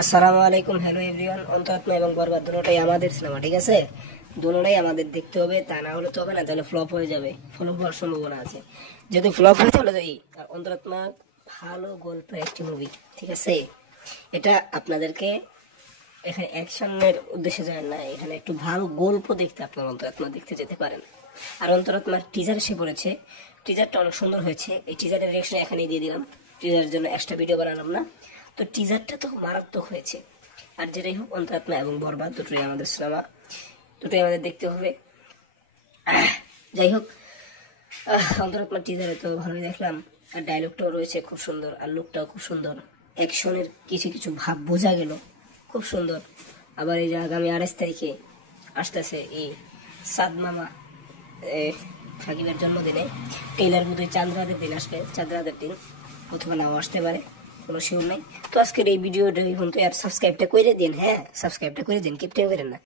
আসসালামু আলাইকুম, hello everyone. অন্তরাত্মা এবং বরবাদ দুটোটাই আমাদের সিনেমা, ঠিক আছে? দুটোটাই আমাদের দেখতে হবে, তা না হলে তো হবে না, তাহলে ফ্লপ হয়ে যাবে, ফ্লপ হওয়ার সম্ভাবনা আছে। যদি ফ্লপ হয়ে তাহলে এই অন্তরাত্মা ভালো গল্পের একটি মুভি, ঠিক আছে? এটা আপনাদেরকে এখানে অ্যাকশনের উদ্দেশ্যে যায় না, এখানে একটু ভালো গল্প দেখতে আপনার অন্তরাত্মা দেখতে যেতে পারেন। আর অন্তরাত্মার টিজার এসে পড়েছে, টিজারটা অনেক সুন্দর হয়েছে। এই টিজারের রিয়াকশন এখানেই দিয়ে দিলাম, টিজারের জন্য এক্সট্রা ভিডিও বানালাম না। তো টিজারটা তো মারাত্মক হয়েছে। আর যেটাই হোক, অন্তরাত্মা এবং বরবাদ দুটোই আমাদের সিনেমা, দুটোই আমাদের দেখতে হবে। যাই হোক, অন্তরাত্মার টিজারে তো ভালোই দেখলাম, আর ডায়লগটাও রয়েছে খুব সুন্দর, আর লুকটাও খুব সুন্দর। অ্যাকশনের কিছু কিছু ভাব বোঝা গেল, খুব সুন্দর। আবার এই যে আগামী 28 তারিখে আসতেছে এই সাদ মামা সাকিবের জন্মদিনে, টেইলার বোধহয় চাঁদ রাতের দিন আসবে, চাঁদ রাতের দিন, অথবা নাও আসতে পারে, কোনো শিওর নেই। তো আজকের এই ভিডিওটা এখন তো আর সাবস্ক্রাইবটা করে দিন, হ্যাঁ সাবস্ক্রাইবটা করে দিন, কিপটে করেন না।